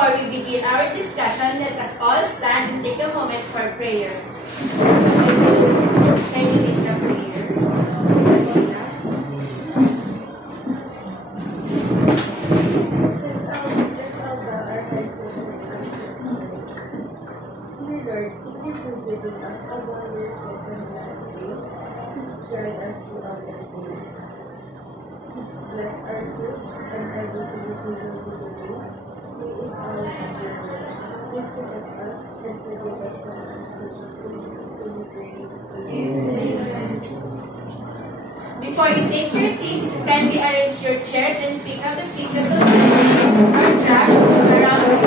Before we begin our discussion, let us all stand and take a moment for prayer. Can you lead the prayer? Let's all bow our heads Dear Lord, thank you for giving us a wonderful and blessed day. Please guide us throughout our day. Please bless our food and everything we will do today. May it all have your will. Please protect us and forgive us from our sins. In Jesus' name we pray. Amen. Before you take your seats, kindly arrange your chairs and pick up the pieces of clothing or trash around you.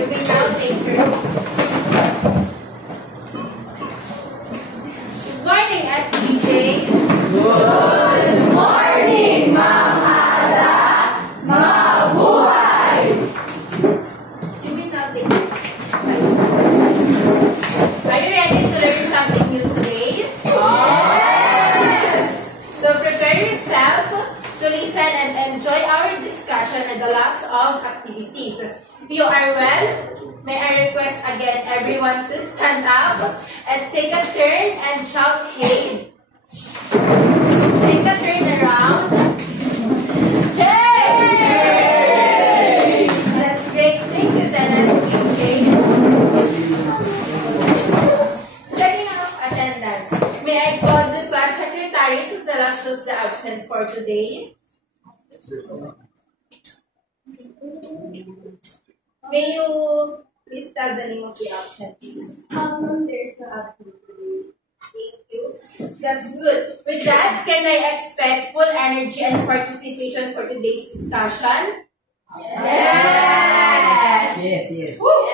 You may now take your seats. Good morning, SPJ. Good morning, Ma'am Ada. Mabuhay! You may now take your seats. Are you ready to learn something new today? Yes! So prepare yourself to listen and enjoy our discussion and the lots of activities. If you are well, may I request again everyone to stand up and take a turn and shout hey. Take a turn around. Hey! That's great. Thank you, Tenant PJ. Checking out attendance. May I call the class secretary to tell us who's the absent for today? May you please tell the name of the absent, please? There's no absent today. Thank you. That's good. With that, can I expect full energy and participation for today's discussion? Yes! Yes.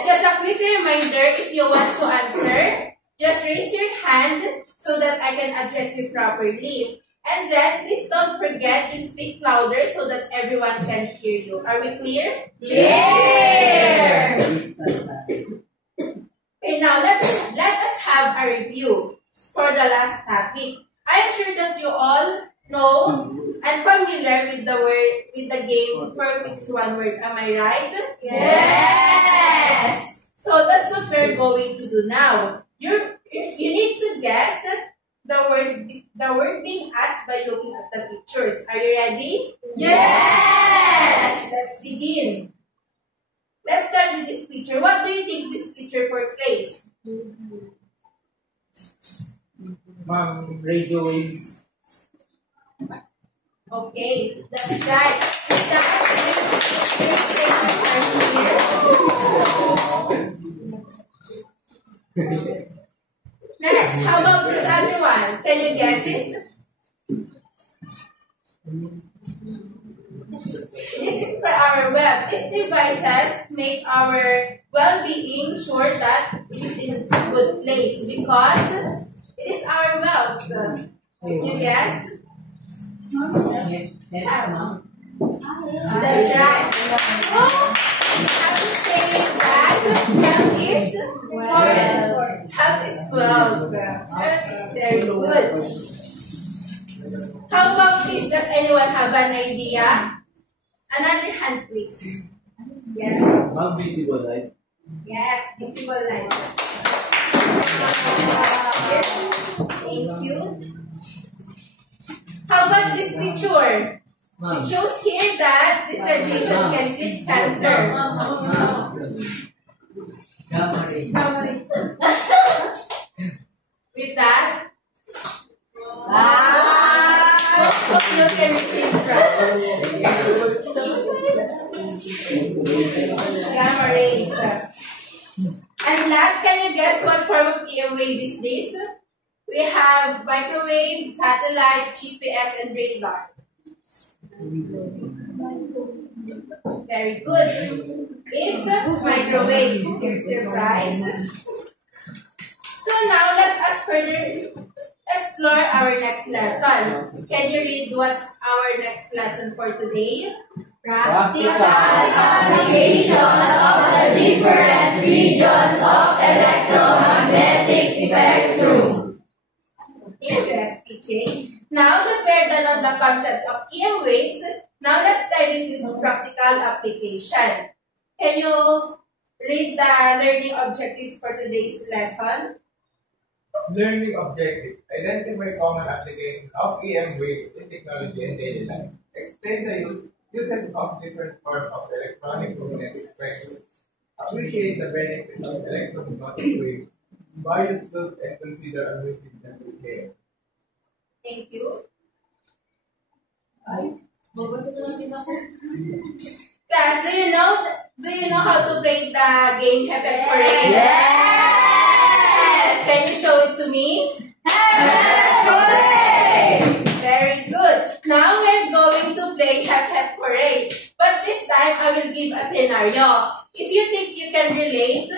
Just a quick reminder, if you want to answer, just raise your hand so that I can address you properly. And then, please don't forget to speak louder so that everyone can hear you. Are we clear? Clear! Okay, now let us have a review for the last topic. I am sure that you all know and familiar with the game Perfect's One Word. Am I right? Yes! So that's what we're going to do now. You need to guess the word being asked by looking at the pictures. Are you ready? Yes! Let's begin. Let's start with this picture. What do you think this picture portrays? Ma'am, radio waves. Okay, that's right. With that, next, how about this other one? Can you guess it? This is for our web. These devices make our well-being sure that it is in a good place because it is our wealth. You guess? That's right. I would say that health is wealth. Very good. How about this? Does anyone have an idea? Another hand, please. Yes. Ma'am, visible light. Yes, visible light. Thank you. How about this picture? It shows here that this radiation can treat cancer. With that, hope you can receive from gamma rays. And last, can you guess what form of EM wave is this? We have microwave, satellite, GPS, and radar. Very good. It's a microwave. Surprise. So now let us further explore our next lesson. Can you read what's our next lesson for today? Practical applications of the different regions of electromagnetic spectrum. Yes, PJ. Now that we're done on the concepts of EM waves, Now let's dive into its practical application. Can you read the learning objectives for today's lesson? Learning objectives. Identify common applications of EM waves in technology and daily life. Explain the uses of different forms of electronic magnetic spectrum. Appreciate the benefits of electromagnetic waves. Why use look and consider amusing them with care. Thank you. Class, do you know how to play the game Happy Parade? Yes! Can you show it to me? Hooray! Very good. Now we're going to play Happy Parade. But this time I will give a scenario. If you think you can relate,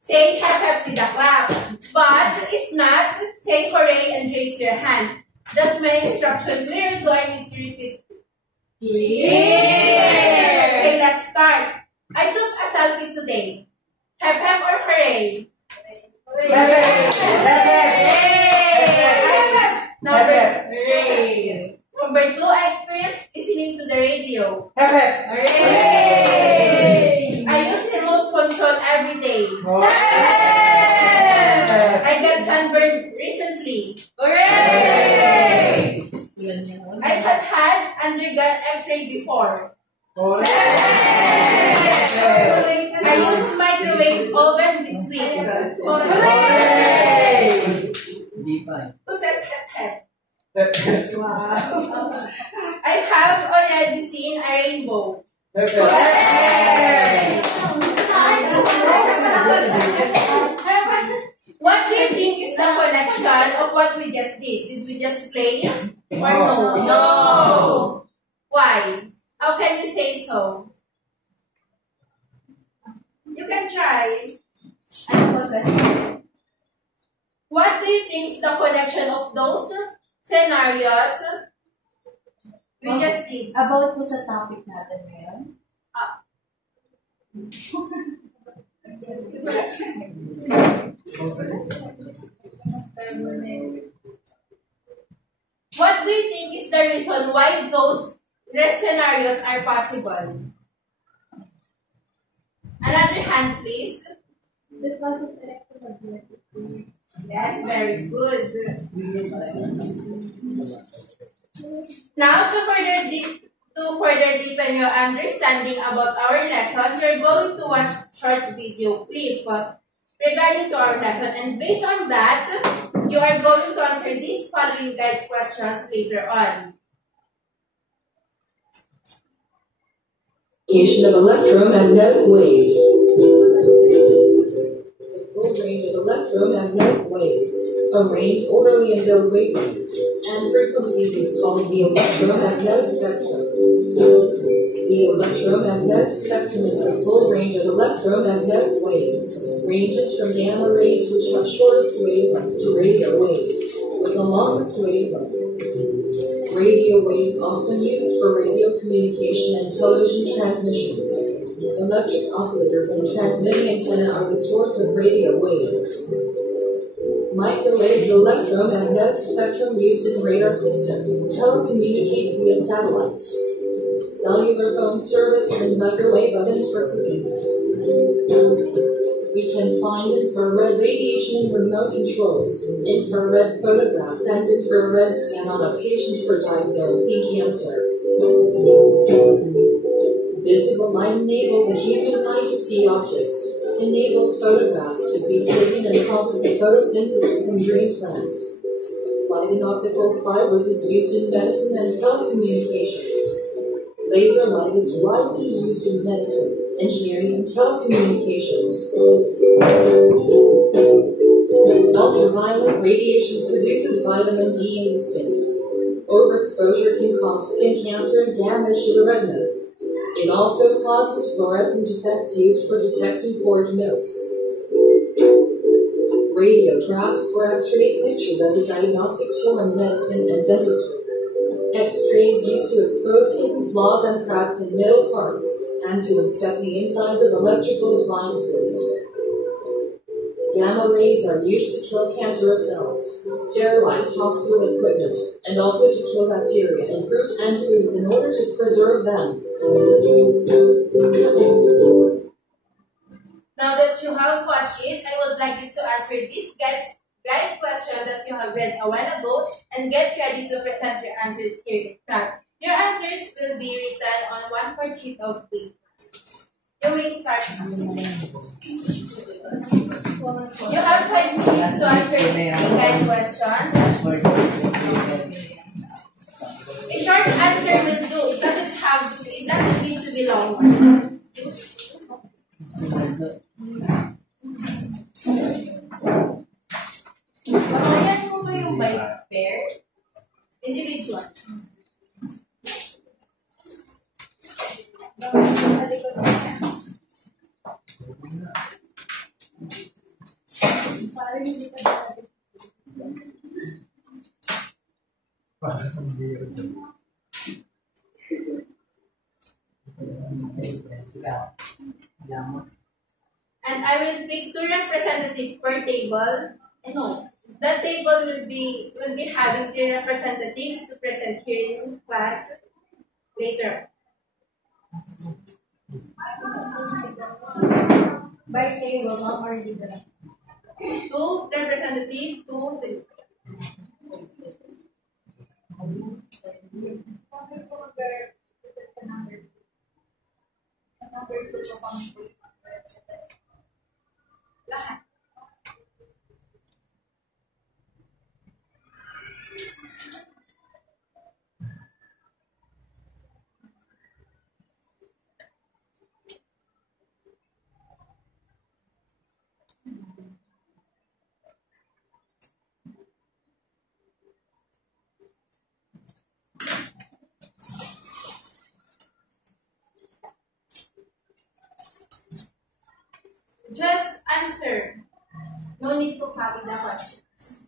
say Happy with the clap. But if not, say hooray and raise your hand. Does my instruction clear? Do I need to repeat? Clear! Okay, let's start. I took a selfie today. Hep hep or hooray? Number 2, I experienced listening to the radio. Hooray! I use remote control every day. I got sunburned recently. Hooray! I had undergone X-ray before. I used microwave oven this week. Who says hep hep? Wow. I have already seen a rainbow. What do you think is the connection of what we just did? Did we just play or no? No. Why? How can you say so? You can try. What do you think is the connection of those scenarios we just did? About po sa topic natin ngayon. What do you think is the reason why those scenarios are possible? Another hand, please. Because of electromagnetic waves. Yes, very good. Now, to further deepen your understanding about our lesson, we're going to watch short video clip regarding to our lesson. And based on that, you are going to answer these following guide questions later on. Of electromagnetic waves. The full range of electromagnetic waves, arranged orderly in their wavelengths and frequencies, is called the electromagnetic spectrum. The electromagnetic spectrum is the full range of electromagnetic waves, ranges from gamma rays, which have shortest wavelength, to radio waves, with the longest wavelength. Radio waves often used for radio communication and television transmission. Electric oscillators and transmitting antenna are the source of radio waves. Microwaves, electromagnetic spectrum used in radar system, telecommunicate via satellites. Cellular phone service and microwave ovens for cooking. We can find infrared radiation in remote controls, infrared photographs, and infrared scan on a patient for diagnosing cancer. Visible light enables the human eye to see objects, enables photographs to be taken, and causes the photosynthesis in green plants. Light in optical fibers is used in medicine and telecommunications. Laser light is widely used in medicine, engineering, and telecommunications. Ultraviolet radiation produces vitamin D in the skin. Overexposure can cause skin cancer and damage to the retina. It also causes fluorescent effects used for detecting forged notes. Radiographs for X-ray pictures as a diagnostic tool in medicine and dentistry. X-rays used to expose hidden flaws and cracks in metal parts, and to inspect the insides of electrical appliances. Gamma rays are used to kill cancerous cells, sterilize hospital equipment, and also to kill bacteria in fruit and foods in order to preserve them. Now that you have watched it, I would like you to answer this guide question that you have read a while ago and get ready to present your answers here in front. Your answers will be written on 1/4 sheet of paper. You may start now. You have 5 minutes to answer these guide questions. A short answer will do. It doesn't need to be long. Ayan mo ba yung by pair? Individual. Sa likod niya. Parang hindi ka dati. And I will pick 2 representatives per table. No, that table will be having 3 representatives to present here in class later. By table, ma'am, or dito na? 2 representatives, 2 table. Lahat. Just answer. No need to copy the questions.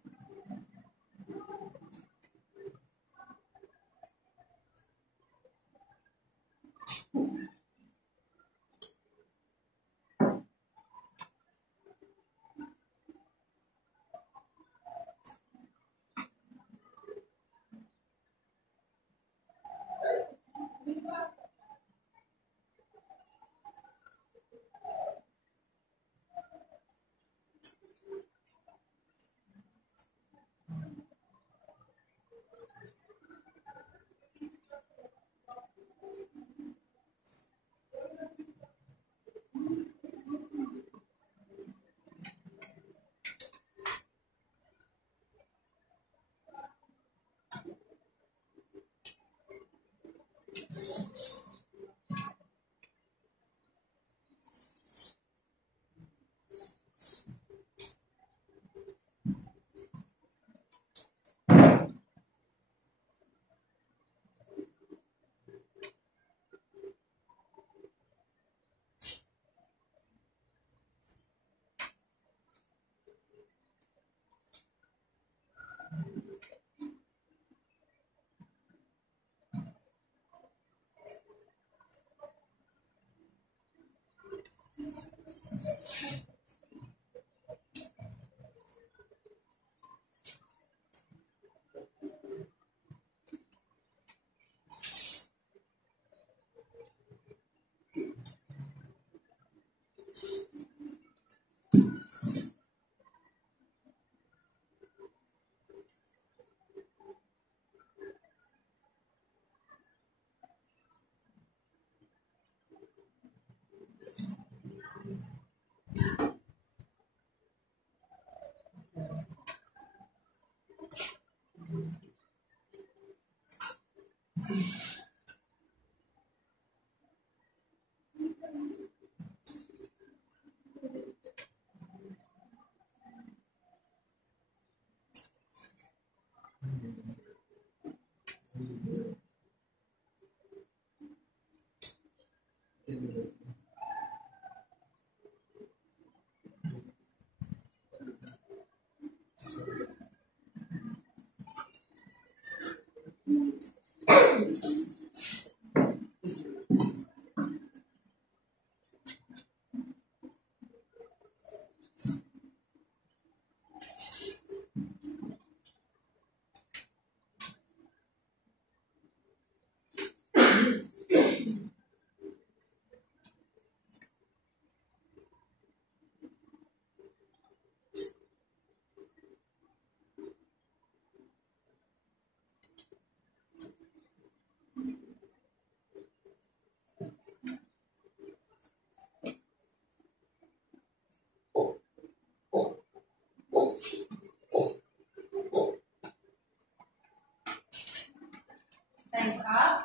time's up.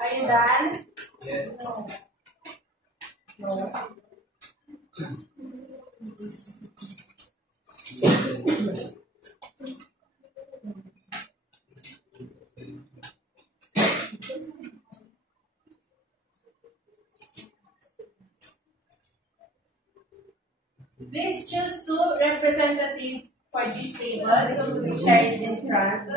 Are you done? Yes. Please choose two representative for this table. We share it in front.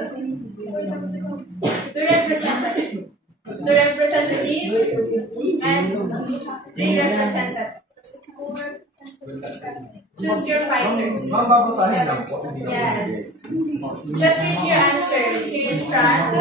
Two representative. Two representative and three representative. Choose your fighters. Ma'am, babasahin lang po. Yes. Just read your answers here in front.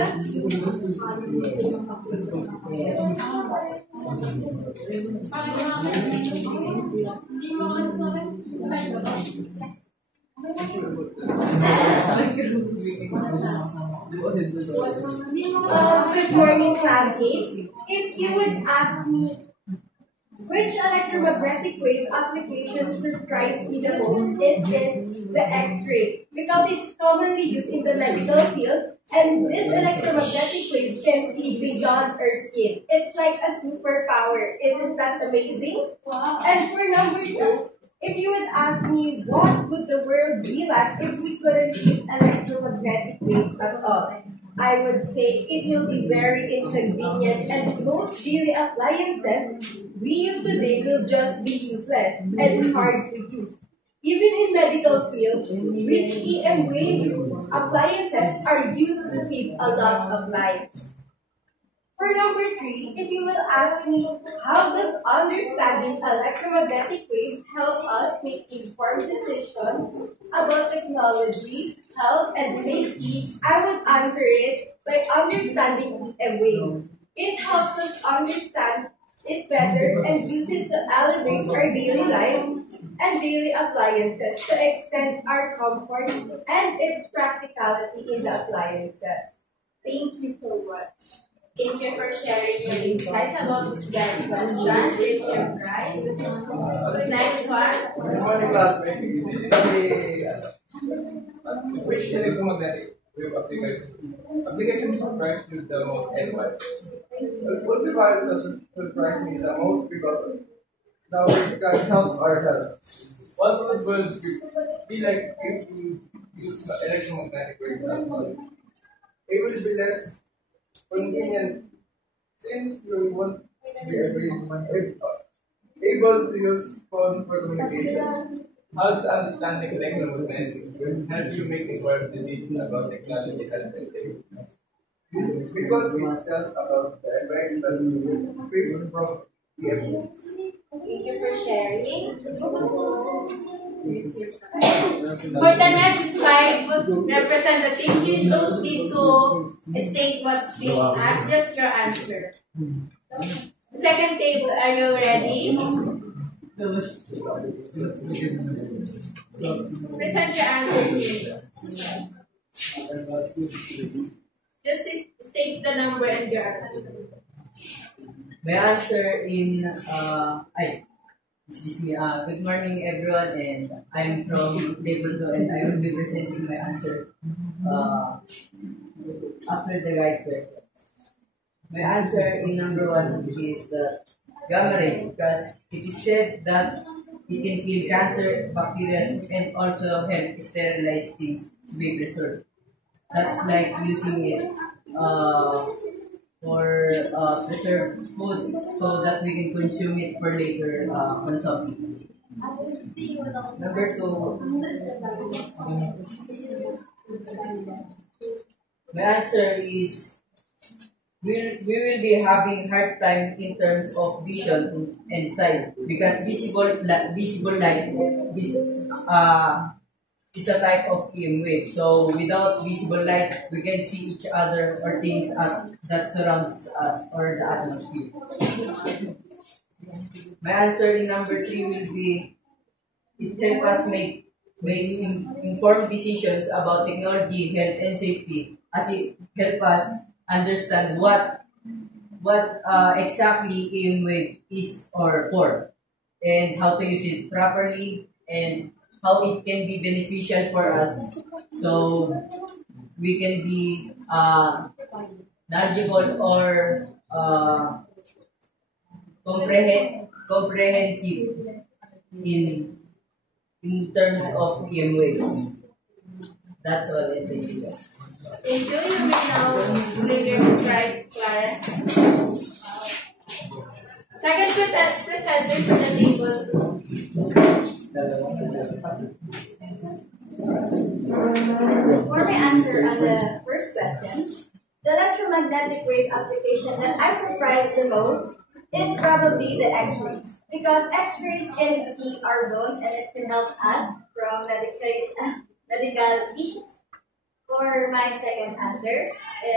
Good morning, classmates. If you would ask me which electromagnetic wave application surprised me the most, it is the X-ray because it's commonly used in the medical field, and this electromagnetic wave can see beyond our skin. It's like a superpower. Isn't that amazing? Wow. And for number two, if you would ask me what would the world be like if we couldn't use electromagnetic waves at all, I would say it will be very inconvenient, and most daily appliances we use today will just be useless and hard to use. Even in medical fields, which EM waves appliances are used to save a lot of lives. For number three, if you will ask me, how does understanding electromagnetic waves help us make informed decisions about technology, health, and safety, I would answer it by understanding EM waves. It helps us understand it better and use it to elevate our daily lives and daily appliances to extend our comfort and its practicality in the appliances. Thank you so much. Thank you for sharing your insights about this guy's question. Here's your prize. Next one. Good morning, classmates. This is which electromagnetic wave application surprised you the most and why? Ultraviolet doesn't surprise me the most because now it helps our health. What would world be like if we use electromagnetic waves at all? It will be less convenient since we won't be able to use phone for communication. Helps understanding electromagnetic will help you make informed decisions about technology, health, and safety. Because it's just about the effect that we will face from the evidence. Thank you for sharing. Here's your prize. For the next 5 representatives, you don't need to state what's being asked, just your answer. Second table, are you ready? Present your answer here. Just state the number and your answer. My answer in excuse me. Good morning, everyone, and I'm from Table 2, and I will be presenting my answer after the guide questions. My answer in number 1 is the gamma rays, because it is said that it can kill cancer, bacteria, and also help sterilize things to be preserved. That's like using it for preserved foods so that we can consume it for later consumption. Number 2, my answer is we will be having hard time in terms of vision and sight because visible light is a type of EM wave. So without visible light, we can see each other or things that surrounds us or the atmosphere. My answer in number 3 will be it helps us make informed decisions about technology, health, and safety, as it helps us understand what exactly EM wave is or for, and how to use it properly, and how it can be beneficial for us, so we can be knowledgeable or comprehensive in terms of EM waves. That's all. And thank you guys. Thank you. You may now bring your prize, Clarence. Second presenter to the table 2. For my answer on the first question, the electromagnetic wave application that I surprised the most is probably the X-rays. Because X-rays can see our bones and it can help us from medical issues. For my second answer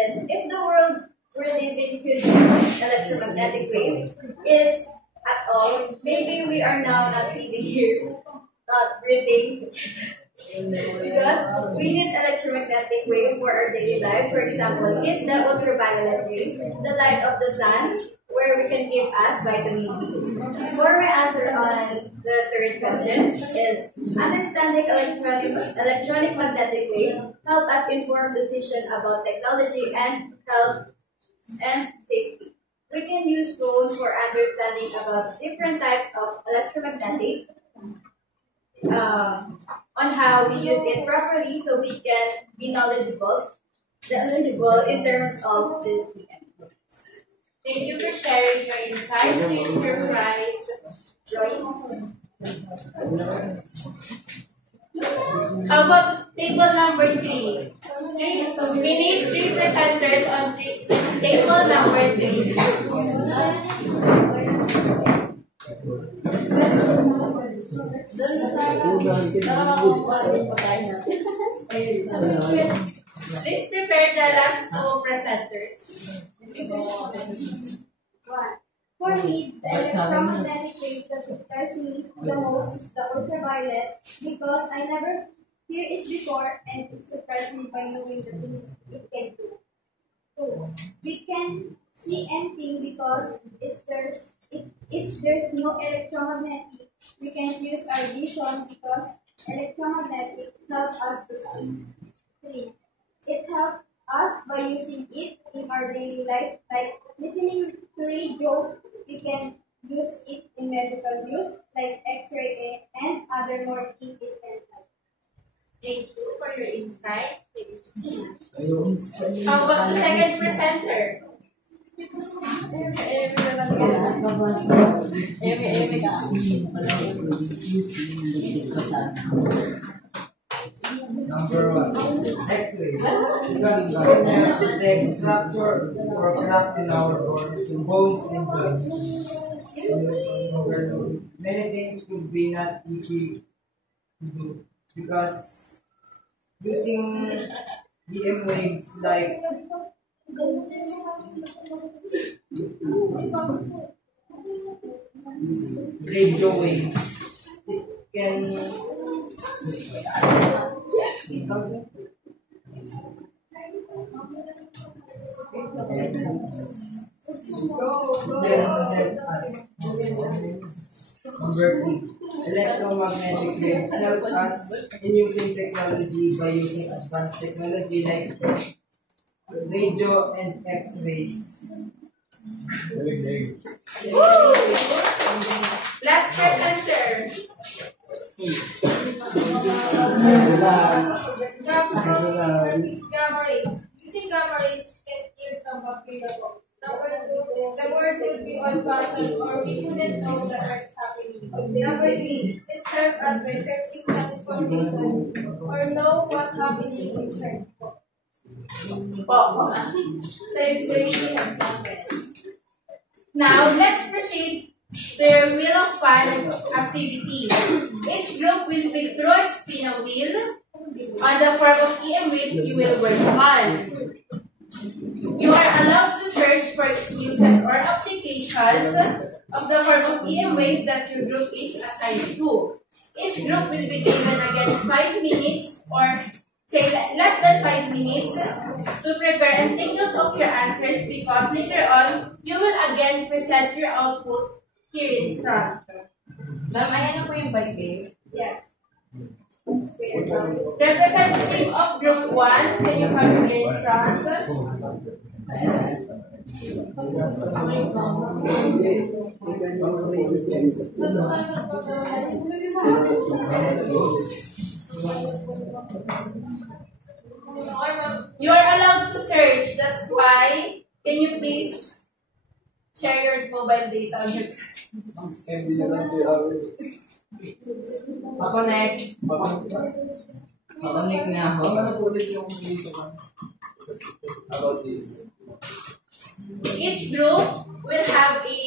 is if the world we're living could use electromagnetic wave is at all, maybe we are now not living here, not breathing, because we need electromagnetic wave for our daily life. For example, is the ultraviolet rays, the light of the sun, where we can give us vitamin D. For my answer on the third question is understanding electronic magnetic wave help us inform decision about technology and health and safety. We can use phone for understanding about different types of electromagnetic on how we use it properly so we can be knowledgeable in terms of this event. Thank you for sharing your insights. Here's your prize, Joyce. How about table number 3? We need 3 presenters on table number 3. Please prepare the last 2 presenters. One. For me, the electromagnetic wave that surprised me the most is the ultraviolet because I never hear it before and it surprised me by knowing the things it can do. Two. We can see anything because if there's no electromagnetic, we can use our vision because electromagnetic helps us to see. Three. It helps us by using it in our daily life, like listening to radio. We can use it in medical use, like X-ray and other more things it can help. Thank you for your insights. How about the second presenter? Number 1. X-ray. Because the structure or cracks in our bones and joints. Many things could be not easy to do because using EM waves like radio waves, it can Number 3. Electromagnetic waves help us in using technology by using advanced technology like radio and X-rays. Last presenter. Gamma rays. Using gamma rays can kill some bacteria. Number 2, the world would be old-fashioned or we couldn't know that it's happening. Number 3, it helps us by searching some information or know what's happening in church. Now, let's proceed to your wheel of fun activity. Each group will pick through a spin a wheel on the form of EM waves you will work on. You are allowed to search for its uses or applications of the form of EM wave that your group is assigned to. Each group will be given again 5 minutes or say less than 5 minutes to prepare and take note of your answers because later on, you will again present your output here in front. Ma'am, ayan na po yung bike game. Yes. Representative of group 1, can you come here in front? You are allowed to search. That's why, can you please share your mobile data on your class? Connect. Makonik nga ako. Each group will have a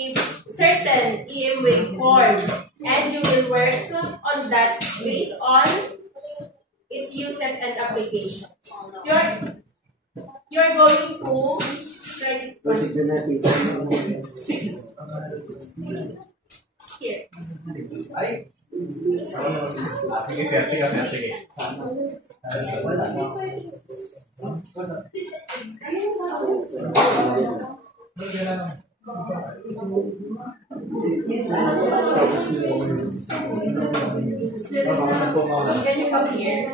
certain EM waveform, and you will work on that based on its uses and applications. You're going to write it here. Sige, sige. Can you come here?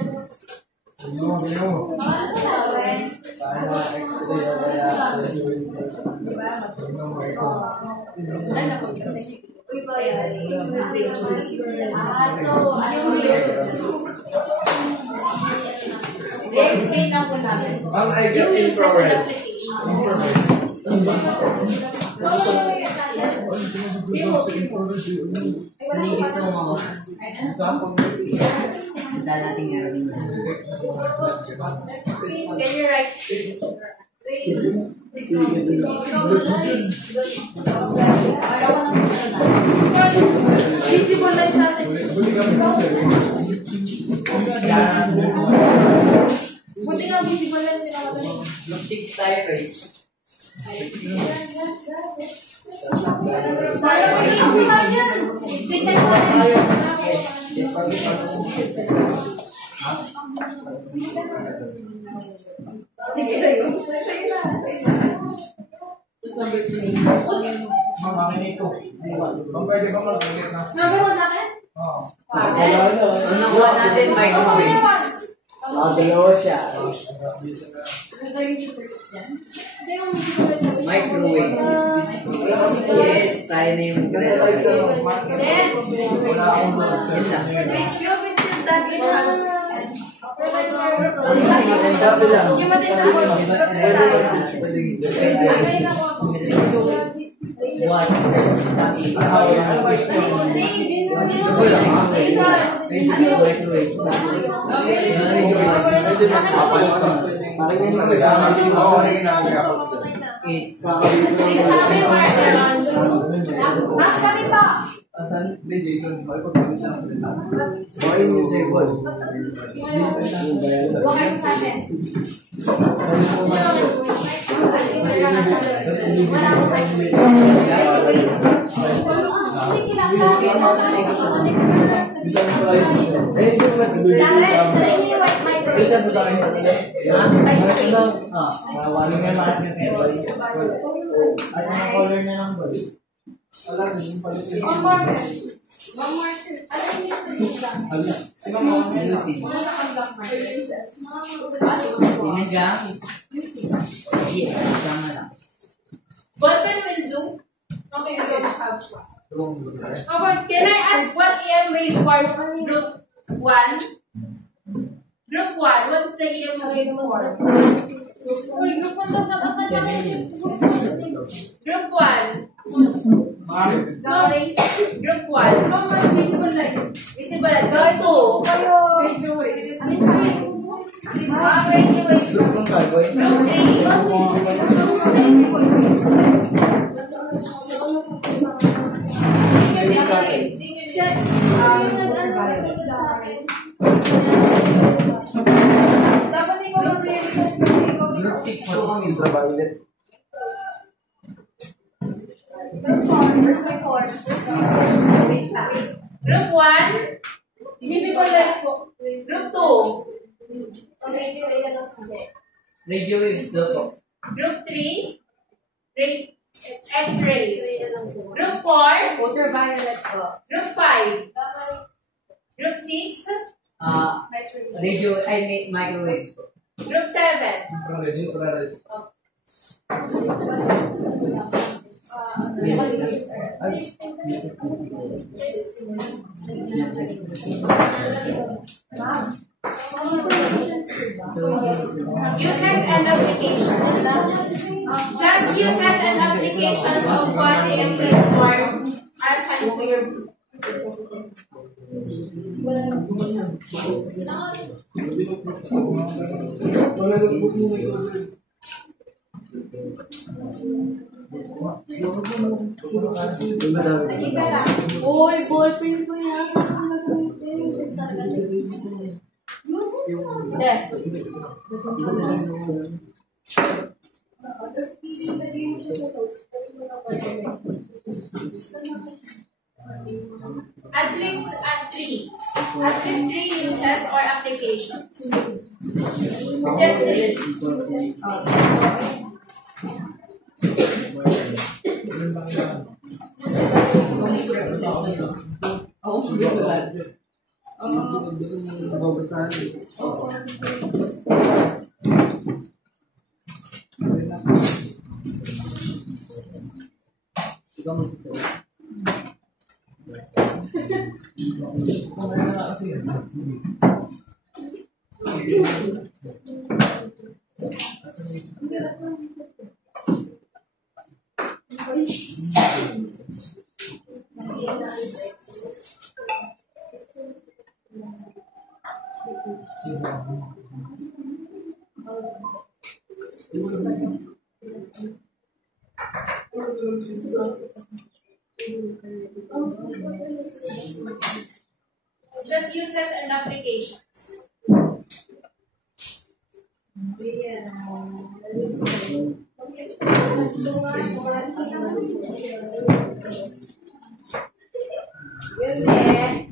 Explain lang po namin. I get infrared. Ano yung gusto mo ako? Wala nating narating na. Can you write? Visible light sa atin. Buti nga visible light pinakatanin. Look 6 tayo, Grace. Sige sa'yo. Number 3. Pwede ba mag-ulit na? Number 1 natin? Oo. Ang nakuha natin, microwaves. Dalawa siya. Ito yung search yan. Microwave. Yes, tayo na yung Then, Wala akong mag-search. Yun lang. which group is still doesn't have yung matindang What? Do you have a marker on those? Kami pa! Bakit yung sable? Huwag sa atin. One more. Ballpen will do. Okay, I don't have one. Can I ask what EM waveforms group 1? Group 1, what's the EM waveform? Uy, group 1 daw nakakalimutan. Group 1. Group 1. Visible light. Visible light. Group 2. Radio wave. Ano yung radio wave? Group 3. Check. Dapat ikaw mag-request kasi ikaw Group 6 for ultraviolet. Group 1, visible light po. Group 2, Radio waves daw po. Group 3, X-ray. Group 4, Ultraviolet po. Group 5, Group 6, Radio, microwaves po. Group 7, Infrared. Uses and applications. Just uses and applications of what the employee form are assigned to your group. Uy, ballpen ko yan. Uses talaga. Uses mo. At least three. At least 3 uses or applications. Just 3. Just uses and applications. Yun eh.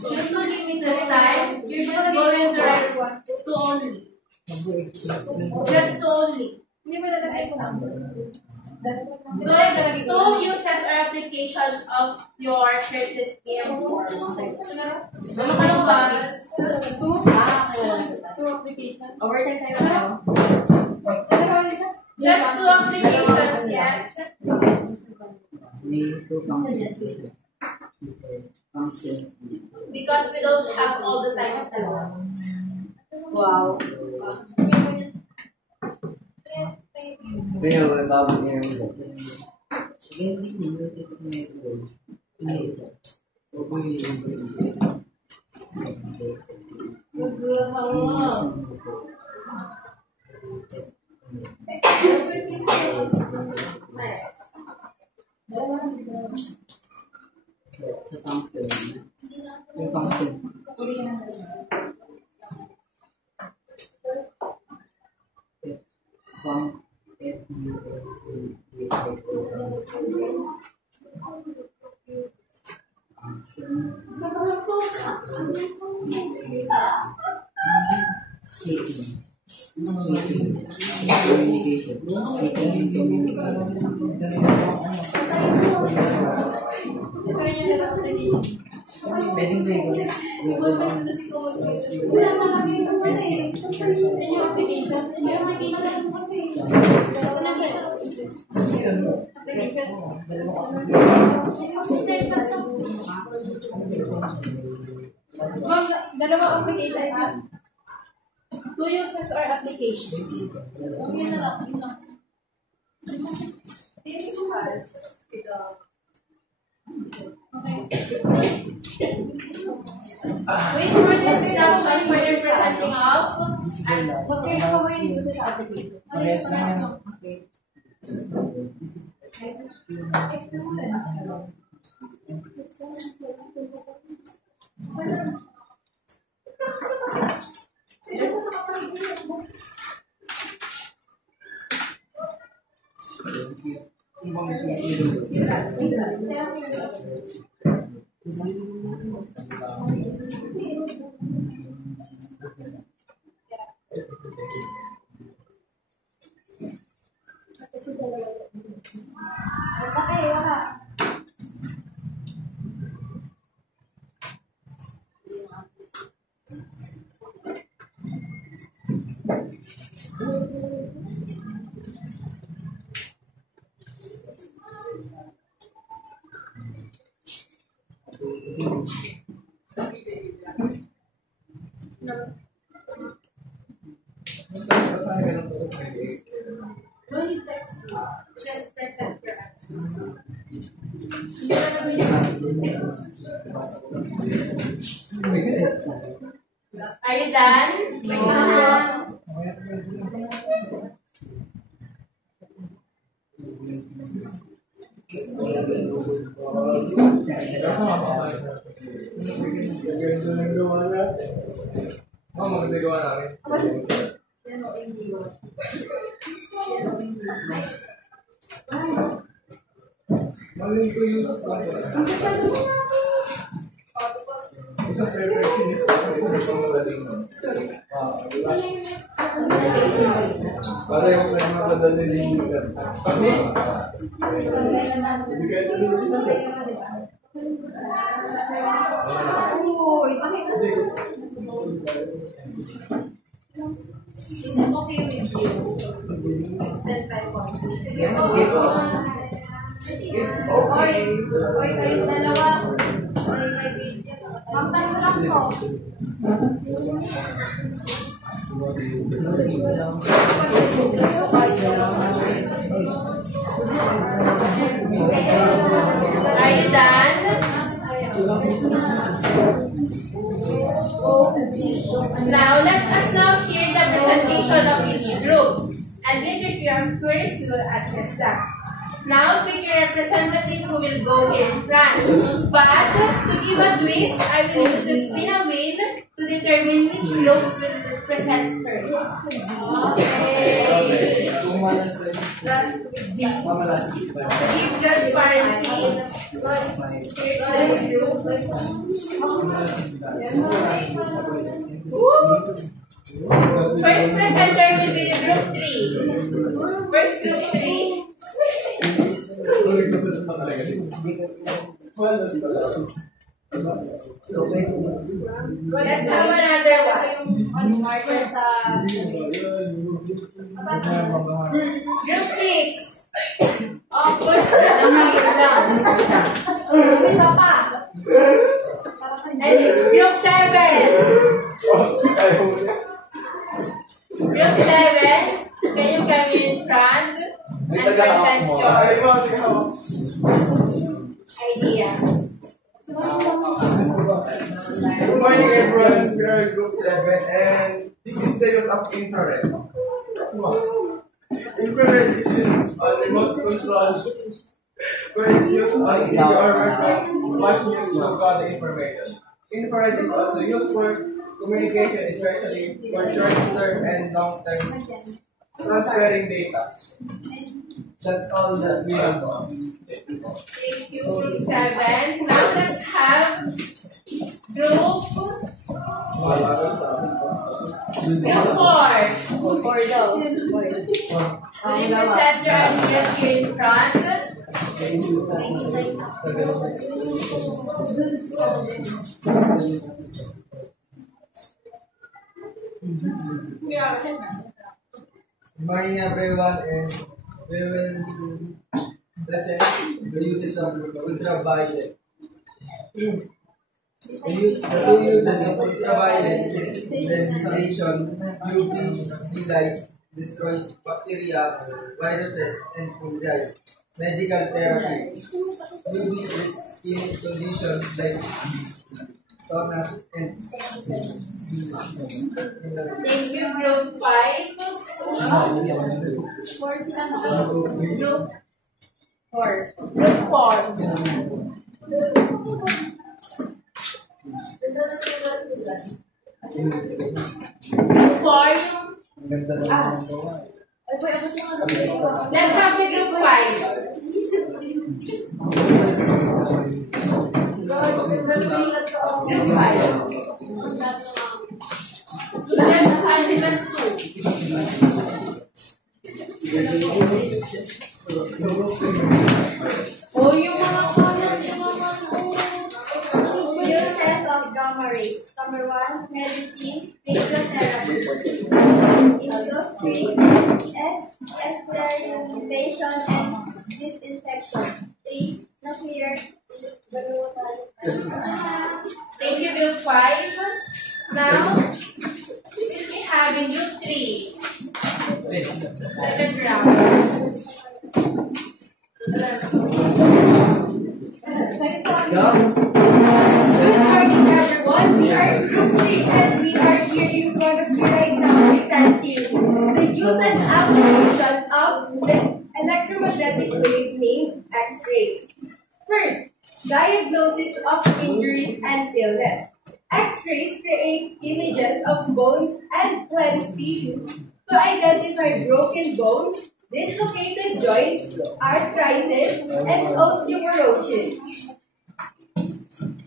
Due to limited time, you're just going to write two only. Just two only. Two uses or applications of your certain EM form. Two applications. Overtime tayo na. Just two applications, yes. Because we don't have all the time of the world. Wow. Dalawang application. Two uses or applications. Wait for the instruction for your presenting of answer. Magkaya pa mo yung uses sa application. No need to explain. Just present your answers. Are you done? Isang perfectionist ako, isang pangalaling. Para yung may magdadalhin yung Is it okay with you? Extend time on. It's okay. Oy, kayong dalawa. May video. Mamtay mo lang po. Are you done? Now, let us now hear the presentation of each group. And later, if you have queries, we will address that. Now, pick your representative who will go here in front. But, to give a twist, I will use the spin wheel to determine which group will present first. Okay. Give transparency. Here's the group. First presenter will be group 3. First group 3. Let's have another one. Group 6. Oh, good. And group 7. Group 7. Can you come in front and present your ideas? Good morning, everyone. We are Group 7, and this is the use of infrared. Infrared is used on remote control, where it's used on your watch news to gather information. Infrared is also used for communication, especially for short-term and long-term transferring data. That's all that we have. Thank you, Group 7. Now let's have Group 4. Will you present your ideas here in front? Good morning, everyone, and we will present the uses of ultraviolet. The two uses of ultraviolet is radiation. UV light destroys bacteria, viruses, and fungi. Medical therapy. UV treats skin conditions like soreness and Thank you, Group 5. Group 4. Group 4. Group 4 yung... Let's have the Group 5. Group 5. Just just 2. Oh, yung mga kalat, yung mga uses of gamma rays. Number 1, medicine, radiotherapy. Industry, sterilization and disinfection. 3, nuclear. Thank you, Group 5. Now, X-ray. First, diagnosis of injuries and illness. X-rays create images of bones and cleansed tissues to identify broken bones, dislocated joints, arthritis, and osteoporosis.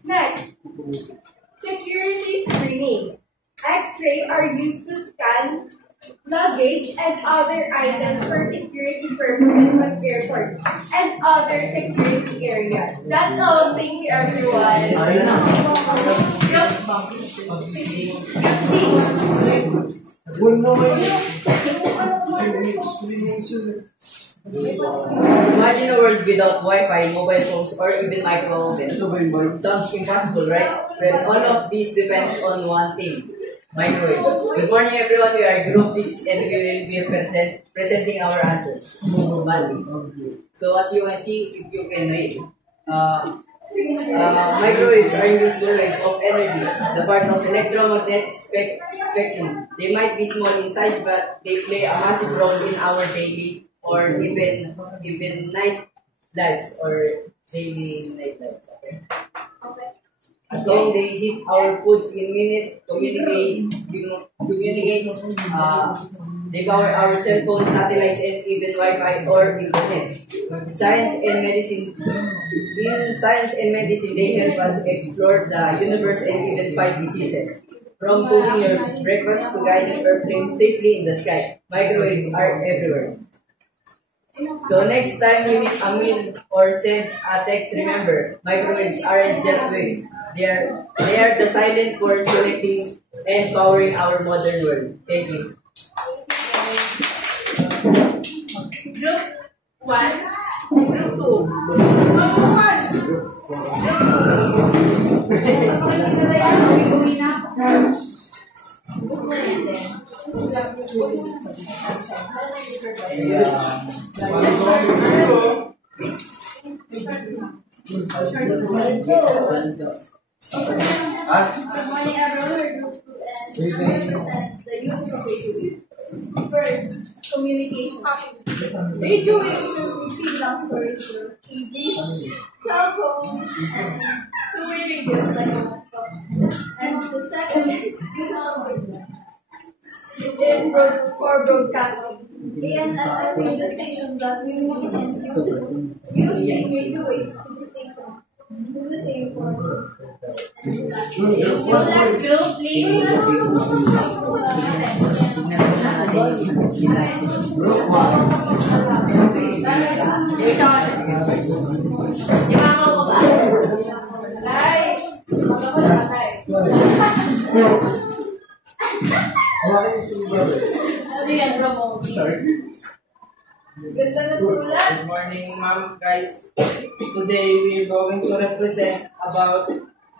Next, security screening. X-rays are used to scan luggage and other items for security purposes at airports and other security areas. That's all. Thank you, everyone. Imagine a world without Wi-Fi, mobile phones, or even microwaves. Sounds impossible, right? Well, all of these depend on one thing: microwaves. Good morning, everyone. We are Group 6 and we will be presenting our answers. So, as you can see, if you can read, microwaves are invisible waves of energy, the part of electromagnetic spectrum. They might be small in size, but they play a massive role in our daily or even night lives or daily night lives. Okay. At home, they hit our foods in minutes, communicate, they power our cell phones, satellites, and even Wi-Fi or internet. Science and medicine. In science and medicine, they help us explore the universe and even fight diseases. From cooking your breakfast to guiding airplanes safely in the sky, microwaves are everywhere. So next time you need a meal or send a text, remember, microwaves aren't just waves. They are the silent force connecting and powering our modern world. Thank you. Group 1, Group 2. Good morning, everyone. We're Group 2 and we represent the use of radio waves. First, communication. Radio waves use signals for radios, TVs, cell phones, and two-way radios like a laptop. And the second uses is for broadcasting. AM and FM radio station does music and use same radio waves to the station. Do the same for Yung last group, please. Imahaw mo ba? Ay! Ano yan, promote? Ganda na sulat. Good morning, ma'am, guys. Today we're going to represent about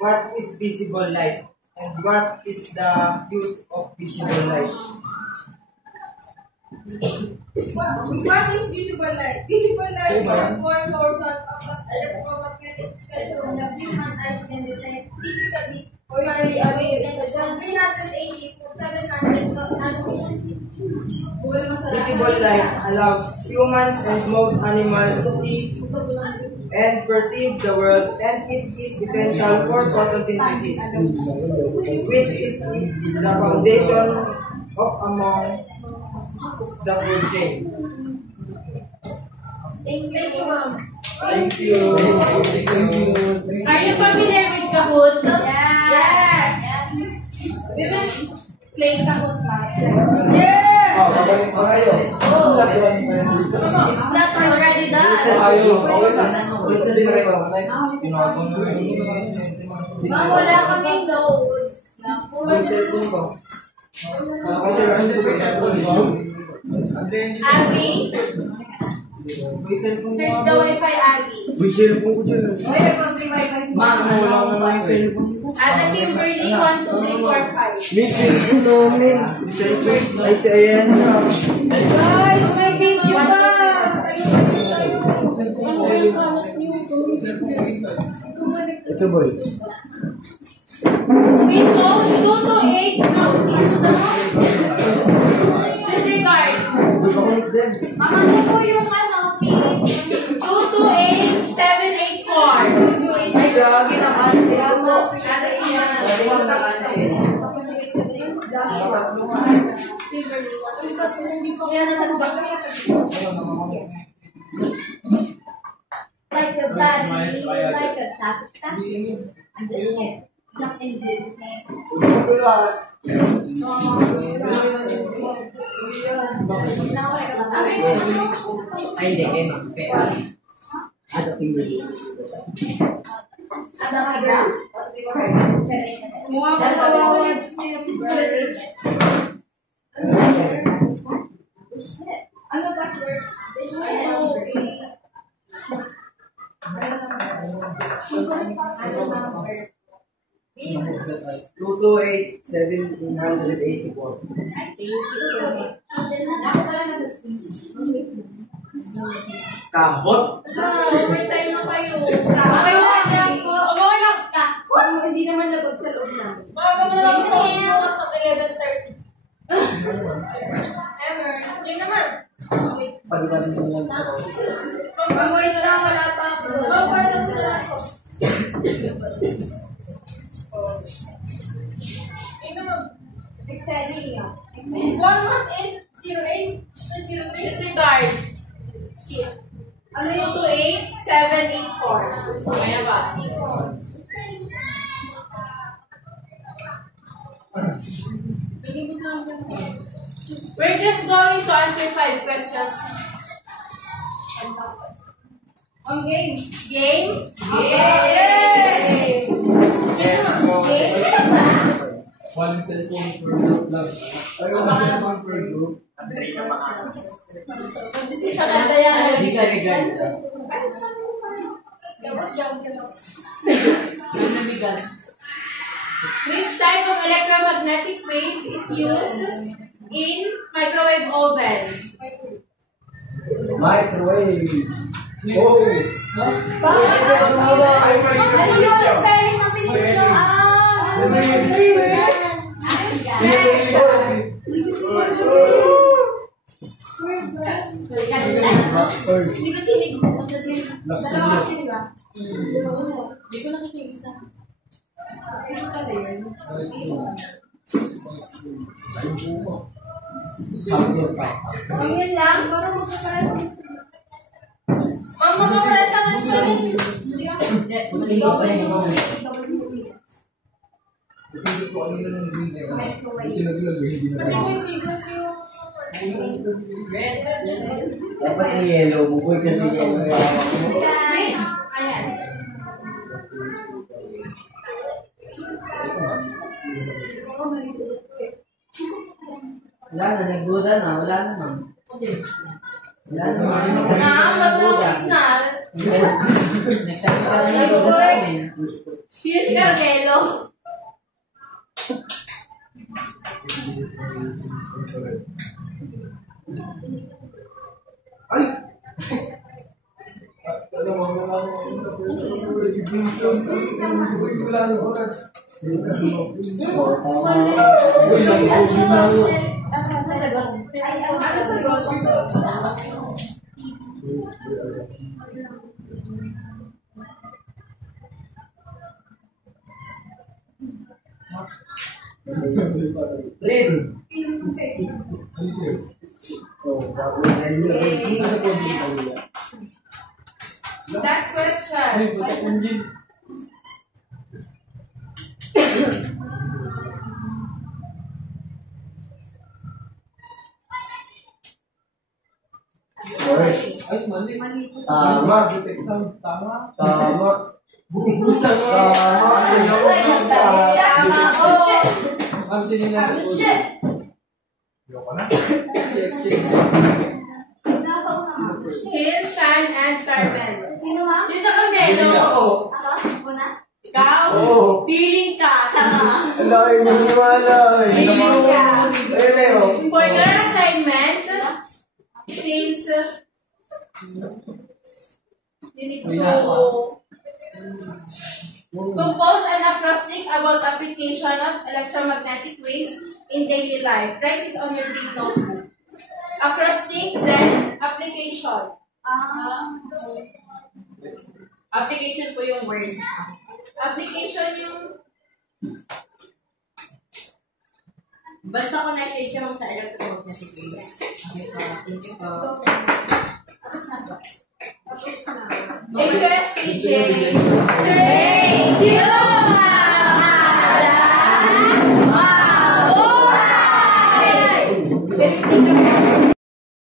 what is visible light and what is the use of visible light. What is visible light? Visible light is one portion of the electromagnetic spectrum that human eyes can detect, typically very wavelengths from 380 to 700 nanometers. Visible light allows humans and most animals to see and perceive the world, and it is essential for photosynthesis, which is the foundation of among the food chain. Thank you, ma'am. Thank you. Are you familiar with Kahoot? Yes. We will play Kahoot now. Yes. Oh, it's not already done. Ma'am, wala kaming notes. Abby, search the Wi-Fi, Abby. Oy, may public wifi. Ada Kimberly, 1, 2, 3, 4, 5. Guys, may video pa. Ito boy. Wait, no, 2 to 8. No, disregard. Mama, ano po yung ano, pin? 2 to 8. Joshua. Kimberly. Kaya like a body, like a tax, and the shit. Nothing good. Ay, hindi. Kayo mag-pay. Ano, Kimberly? Ada tiga. Semua ano password? Two two eight 784. Kahot. Overtime na kayo. Okay lang yan po. Okay lang ka. Hindi naman labag sa loob namin. Bago mo lang ito, bukas sa 11:30. Ever. Yun naman. Palitan mo lang. Wait lang, wala pa ako. Paano mo na ako? Yun naman. Excel yan. 110803. Disregard. Ano yung 28784. Okay na ba? We're just going to answer 5 questions. on game? Game? Yes! Game ka ba? Walang cellphone for group lang. Walang cellphone for group. Sa kanta yan. Disregard. Which type of electromagnetic wave is used in microwave oven? Microwave. Oh. Ano yung spelling ng pinito? Hindi ko tinig. Dalawa kasi diba? Hindi ko nakikinig isa. Ito pala yun. Ang yun lang, parang magkakaroon. Ma'am, magkakaroon ka ng spelling. Hindi ako. Mali ko pa yun. Hindi ko ano na ng green na yun. Microwave. Sinaglag eh, hindi na. Kasi mo yung figure ko yung red. Dapat ni yellow. Bukoy kasi yellow. Wait. Ayan. Wala na, nagduda na. Wala na, ma'am. Wala na, ma'am. Nagduda. Nagtakita na nagduda sa amin. Sino si Carmelo? Ay! Red. Last question. First. Ay, mali. Tama. Exam, tama. Tama. Tama. Ma'am, sino na sa ulo? Ayoko na. Jill, Shan, and Carmel. Sino ma? Sino sa Carmelo? Oo. Ako? Una? Ikaw? Oo. Feeling ka. Tama. Alay, maniwala. Feeling ka. Ayun na yun. For your assignment, since you need to compose an acrostic about application of electromagnetic waves in daily life. Write it on your big notebook. Acrostic, then application. Application po yung word. Application yung Basta connected siya sa electromagnetic waves. Okay po. Thank you po. Tapos na ba? Thank you, SPJ. Thank you!